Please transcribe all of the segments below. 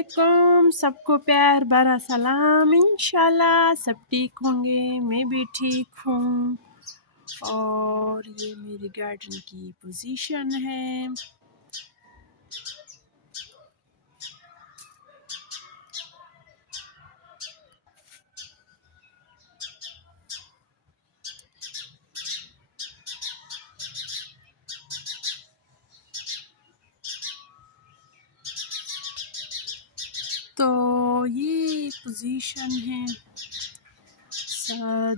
علیکم، سب کو پیار بھرا سلام۔ انشاءاللہ سب ٹھیک ہوں گے، میں بھی ٹھیک ہوں۔ اور یہ میری گارڈن کی پوزیشن ہے۔ تو یہ پوزیشن ہے۔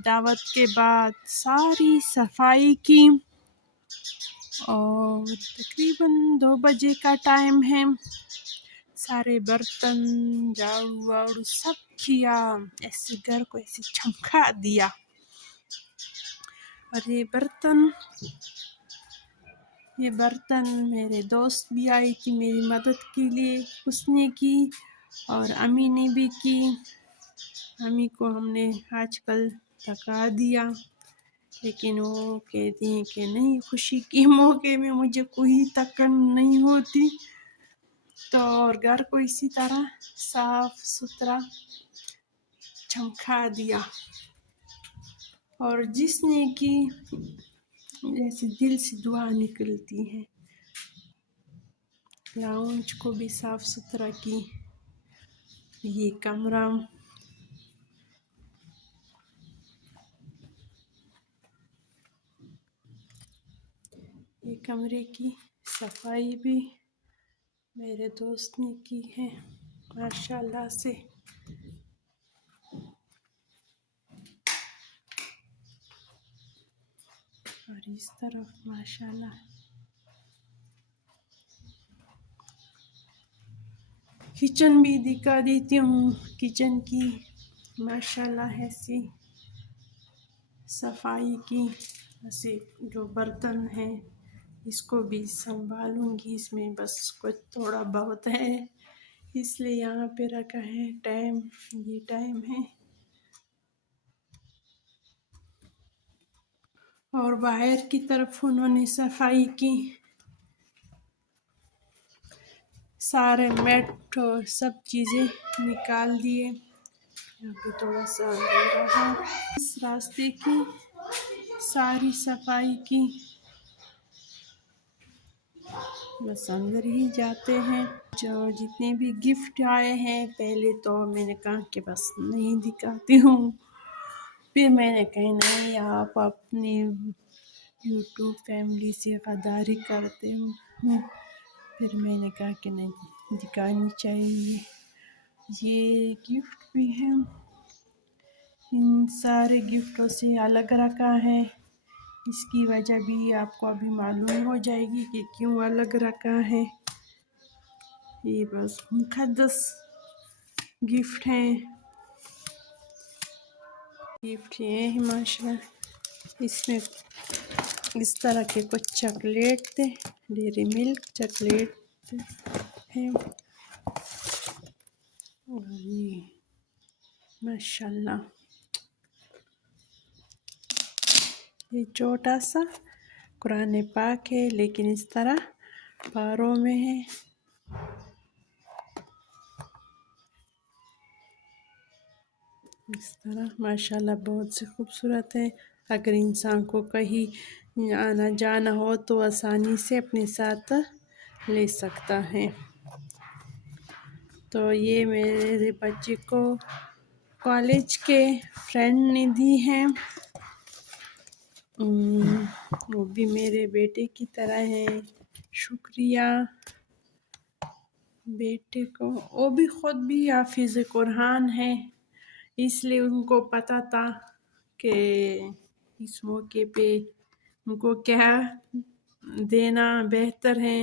دعوت کے بعد ساری صفائی کی اور تقریباً 2 بجے کا ٹائم ہے۔ سارے برتن جھاڑو واڑو سب کیا، ایسے گھر کو ایسے چمکا دیا۔ اور یہ برتن میرے دوست بھی آئی تھی میری مدد کے لیے، اس نے کی اور امی نے بھی کی۔ امی کو ہم نے آج کل تھکا دیا، لیکن وہ کہتی ہیں کہ نہیں، خوشی کے موقع میں مجھے کوئی تھکن نہیں ہوتی۔ تو اور گھر کو اسی طرح صاف ستھرا چمکا دیا، اور جس نے کی جیسے دل سے دعا نکلتی ہے۔ لاؤنج کو بھی صاف ستھرا کی، یہ کمرہ یہ کمرے کی صفائی بھی میرے دوست نے کی ہے ماشاءاللہ سے۔ اور اس طرف ماشاءاللہ کچن بھی دکھا دیتی ہوں۔ کچن کی ماشاءاللہ ایسی صفائی کی، ایسے جو برتن ہیں اس کو بھی سنبھالوں گی، اس میں بس کچھ تھوڑا بہت ہے اس لیے یہاں پہ رکھا ہے۔ یہ ٹائم ہے۔ اور باہر کی طرف انہوں نے صفائی کی، سارے میٹ اور سب چیزیں نکال دیے۔ یہاں پہ تھوڑا سا اندھیرا ہے۔ اس راستے کی ساری صفائی کی، بس اندر ہی جاتے ہیں۔ جو جتنے بھی گفٹ آئے ہیں، پہلے تو میں نے کہا کہ بس نہیں دکھاتی ہوں، پھر میں نے کہا نہیں، آپ اپنی یوٹیوب فیملی سے غداری کرتے ہو، پھر میں نے کہا کہ نہیں، دکھانی چاہیے۔ یہ گفٹ بھی ہے، ان سارے گفٹوں سے الگ رکھا ہے۔ اس کی وجہ بھی آپ کو ابھی معلوم ہو جائے گی کہ کیوں الگ رکھا ہے۔ یہ بس مقدس گفٹ ہیں۔ گفٹ یہ ہے ماشاءاللہ، اس میں اس طرح کے کچھ چاکلیٹ تھے، ڈیری ملک چاکلیٹ ہے، اور یہ ماشاءاللہ یہ چھوٹا سا قرآن پاک ہے، لیکن اس طرح پاروں میں ہے۔ اس طرح ماشاءاللہ بہت سے خوبصورت ہے۔ اگر انسان کو کہیں آنا جانا ہو تو آسانی سے اپنے ساتھ لے سکتا ہے۔ تو یہ میرے بچے کو کالج کے فرینڈ نے دی ہیں، وہ بھی میرے بیٹے کی طرح ہے۔ شکریہ بیٹے کو، وہ بھی خود بھی حافظ قرآن ہے، اس لیے ان کو پتہ تھا کہ اس موقع پہ ان کو کیا دینا بہتر ہے۔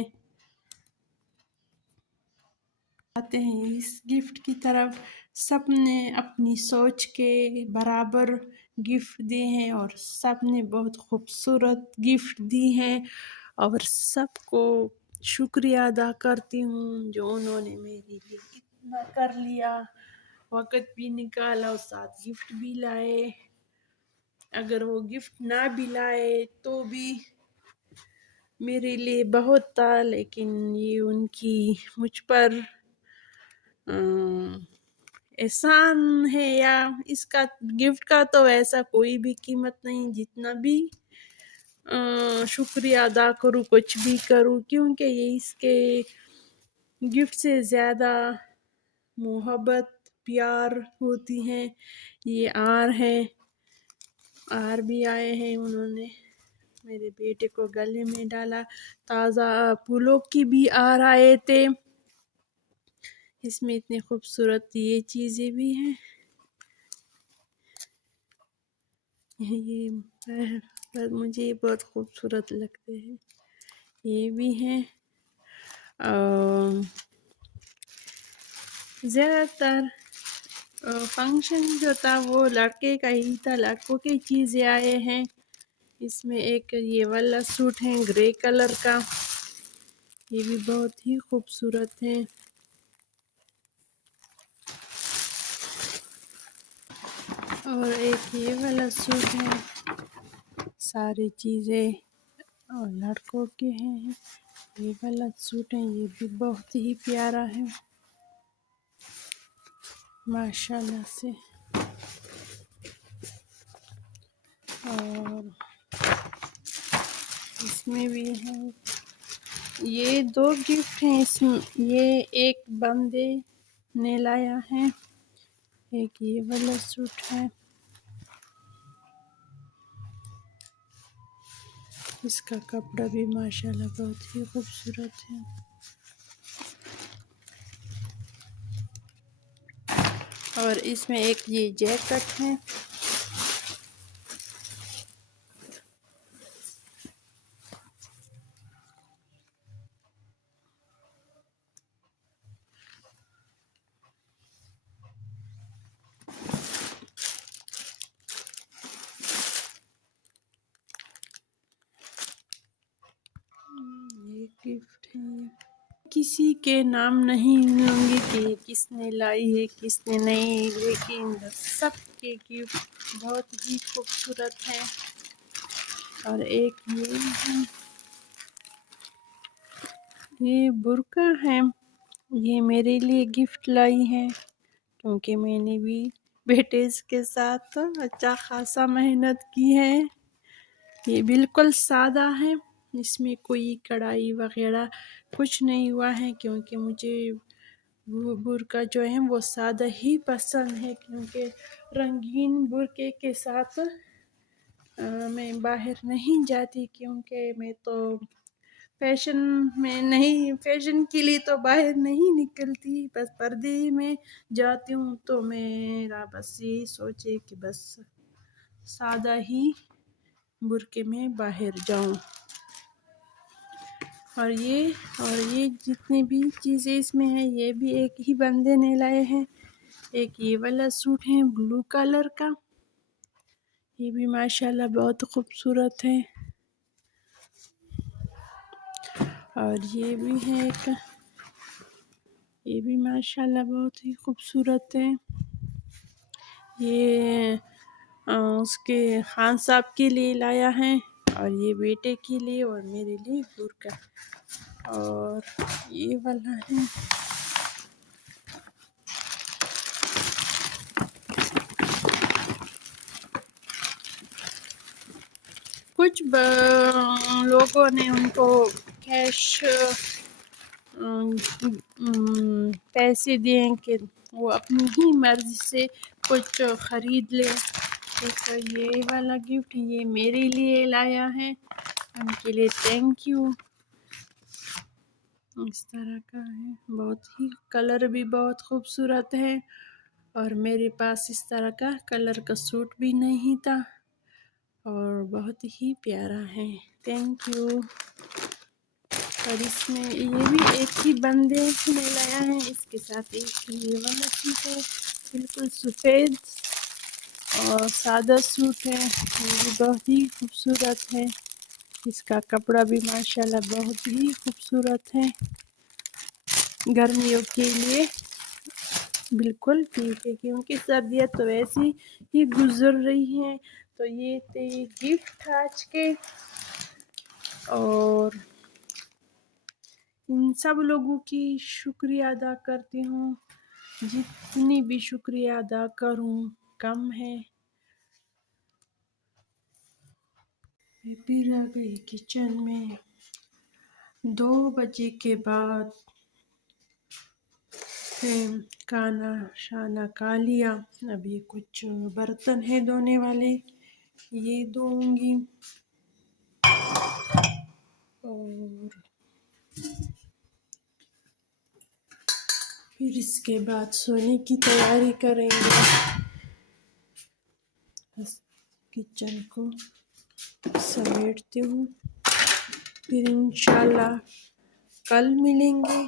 آتے ہیں اس گفٹ کی طرف، سب نے اپنی سوچ کے برابر گفٹ دیے ہیں، اور سب نے بہت خوبصورت گفٹ دی ہیں، اور سب کو شکریہ ادا کرتی ہوں جو انہوں نے میرے لیے اتنا کر لیا، وقت بھی نکالا اور ساتھ گفٹ بھی لائے۔ اگر وہ گفٹ نہ بھی لائے تو بھی میرے لیے بہت تھا، لیکن یہ ان کی مجھ پر احسان ہے یا اس کا گفٹ کا تو ایسا کوئی بھی قیمت نہیں، جتنا بھی شکریہ ادا کروں، کچھ بھی کروں، کیونکہ یہ اس کے گفٹ سے زیادہ محبت پیار ہوتی ہیں۔ یہ آر بھی آئے ہیں، انہوں نے میرے بیٹے کو گلے میں ڈالا۔ تازہ پھولوں کی بھی آر آئے تھے، اس میں اتنے خوبصورت یہ چیزیں بھی ہیں، یہ مجھے یہ بہت خوبصورت لگتے ہیں، یہ بھی ہیں۔ زیادہ تر فنکشن جو تھا وہ لڑکے کا ہی تھا، لڑکوں کی چیزیں آئے ہیں۔ اس میں ایک یہ والا سوٹ ہے گرے کلر کا، یہ بھی بہت ہی خوبصورت ہے۔ اور ایک یہ والا سوٹ ہے، ساری چیزیں اور لڑکوں کے ہیں۔ یہ والا سوٹ ہے، یہ بھی بہت ہی پیارا ہے ماشاءاللہ سے۔ اور اس میں بھی ہے، یہ 2 گفٹ ہیں اس میں، یہ ایک بندے نے لایا ہے، ایک یہ والا سوٹ ہے، اس کا کپڑا بھی ماشاءاللہ بہت ہی خوبصورت ہے۔ اور اس میں ایک یہ جیکٹ ہے، یہ گفٹ ہے، کسی کے نام نہیں لوں گی کہ یہ کس نے لائی ہے کس نے نہیں، لیکن سب کے گفٹ بہت ہی خوبصورت ہیں۔ اور ایک یہ برقع ہے، یہ میرے لیے گفٹ لائی ہے، کیونکہ میں نے بھی بیٹے کے ساتھ اچھا خاصا محنت کی ہے۔ یہ بالکل سادہ ہے، اس میں کوئی کڑھائی وغیرہ کچھ نہیں ہوا ہے، کیونکہ مجھے برقع جو ہے وہ سادہ ہی پسند ہے، کیونکہ رنگین برقعے کے ساتھ میں باہر نہیں جاتی، کیونکہ میں تو فیشن کے لیے تو باہر نہیں نکلتی، بس پردے میں جاتی ہوں، تو میرا بس یہی سوچے کہ بس سادہ ہی برقعے میں باہر جاؤں۔ اور یہ جتنی بھی چیزیں اس میں ہیں، یہ بھی ایک ہی بندے نے لائے ہیں۔ ایک یہ والا سوٹ ہے بلو کلر کا، یہ بھی ماشاءاللہ بہت خوبصورت ہے۔ اور یہ بھی ہے ایک، یہ بھی ماشاءاللہ بہت ہی خوبصورت ہے۔ یہ اس کے خان صاحب کے لیے لایا ہے، اور یہ بیٹے کے لیے اور میرے لیے برقع۔ اور یہ والا ہے، کچھ لوگوں نے ان کو کیش پیسے دیں کہ وہ اپنی ہی مرضی سے کچھ خرید لے۔ تو یہ والا گفٹ یہ میرے لیے لایا ہے، ان کے لیے تھینک یو۔ اس طرح کا ہے، بہت ہی کلر بھی بہت خوبصورت ہے، اور میرے پاس اس طرح کا کلر کا سوٹ بھی نہیں تھا، اور بہت ہی پیارا ہے، تھینک یو۔ اور اس میں یہ بھی ایک ہی بندے نے لایا ہے، اس کے ساتھ ایک یہ والا سوٹ ہے، بالکل سفید اور سادہ سوٹ ہے، یہ بھی بہت ہی خوبصورت ہے، اس کا کپڑا بھی ماشاءاللہ بہت ہی خوبصورت ہے، گرمیوں کے لیے بالکل ٹھیک ہے، کیونکہ سردیاں تو ویسی ہی گزر رہی ہیں۔ تو یہ تھے گفٹ آج کے، اور ان سب لوگوں کی شکریہ ادا کرتی ہوں جتنی بھی شکریہ ادا کروں کم ہے. میں پھر آ گئی کچن میں. 2 بجے کے بعد پھر کھانا شانا کھا لیا. ابھی کچھ برتن ہے دھونے والے، یہ دھوؤں گی. اور پھر اس کے بعد سونے کی تیاری کریں گے. بس کچن کو سمیٹتی ہوں، پھر انشاءاللہ کل ملیں گے.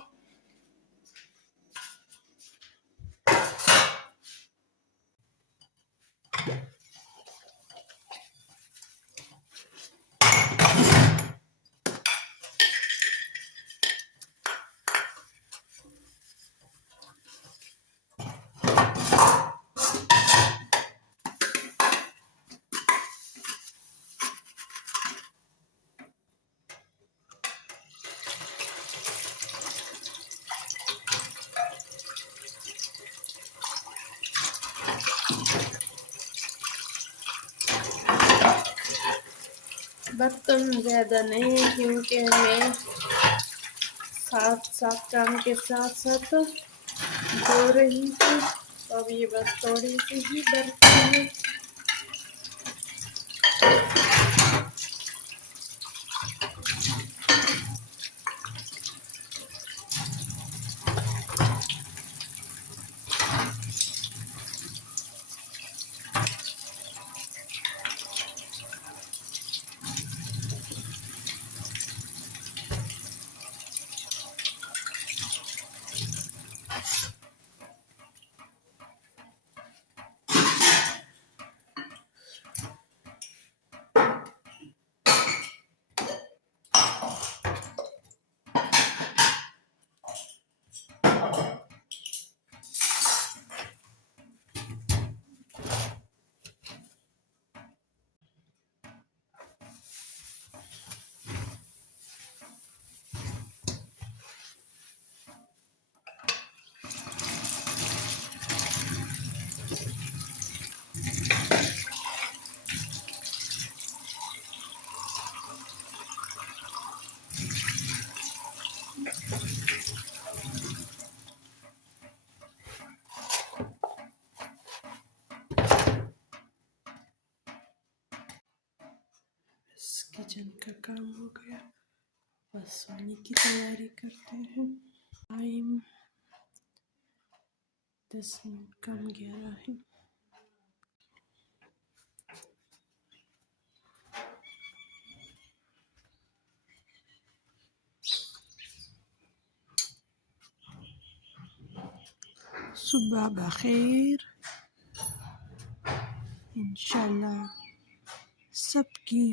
برتن زیادہ نہیں کیونکہ میں ساتھ کام کے ساتھ دھو رہی تھی. اب یہ بس تھوڑی سی ہی برتن ہے. بس کچن کا کام ہو گیا، بس سونے کی تیاری کرتے ہیں. ٹائم 10 منٹ کم 11 ہے. صبح بخیر. انشاءاللہ سب کی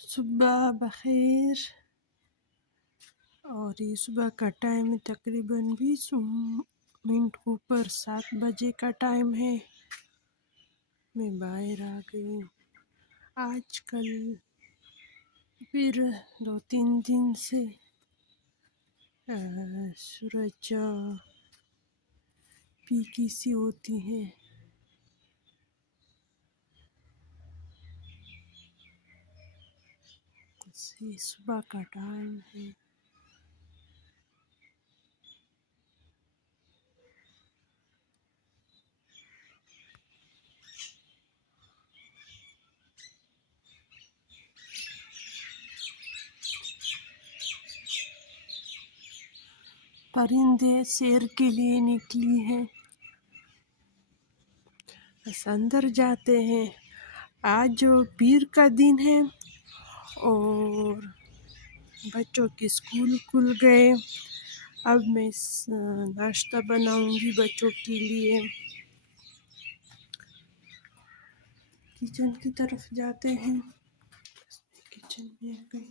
صبح بخیر. اور یہ صبح کا ٹائم تقریباً 20 منٹ اوپر 7 بجے کا ٹائم ہے. میں باہر آ گئی. آج کل پھر 2-3 دن سے سورج پھیکی سی ہوتی ہے. یہ صبح کا ٹائم ہے. پرندے سیر کے لیے نکلی ہیں. بس اندر جاتے ہیں. آج جو پیر کا دن ہے اور بچوں کے اسکول کھل گئے. اب میں ناشتہ بناؤں گی بچوں کے لیے. کچن کی طرف جاتے ہیں. کچن میں آ گئی.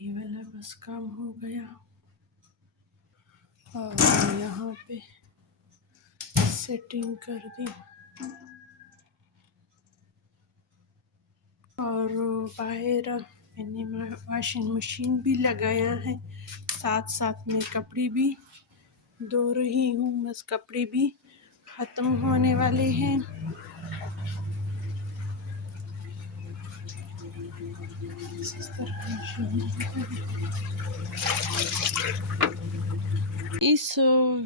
یہ والا بس کام ہو گیا اور یہاں پہ سیٹنگ کر دی اور باہر میں نے واشنگ مشین بھی لگایا ہے، ساتھ ساتھ میں کپڑے بھی دھو رہی ہوں، بس کپڑے بھی ختم ہونے والے ہیں۔ اس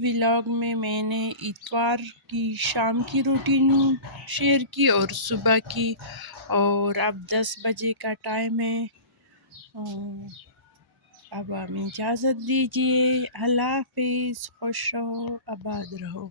ولاگ میں نے اتوار کی شام کی روٹین شیئر کی اور صبح کی، اور اب 10 بجے کا ٹائم ہے۔ اب ہمیں اجازت دیجیے، اللہ حافظ، خوش رہو، آباد رہو۔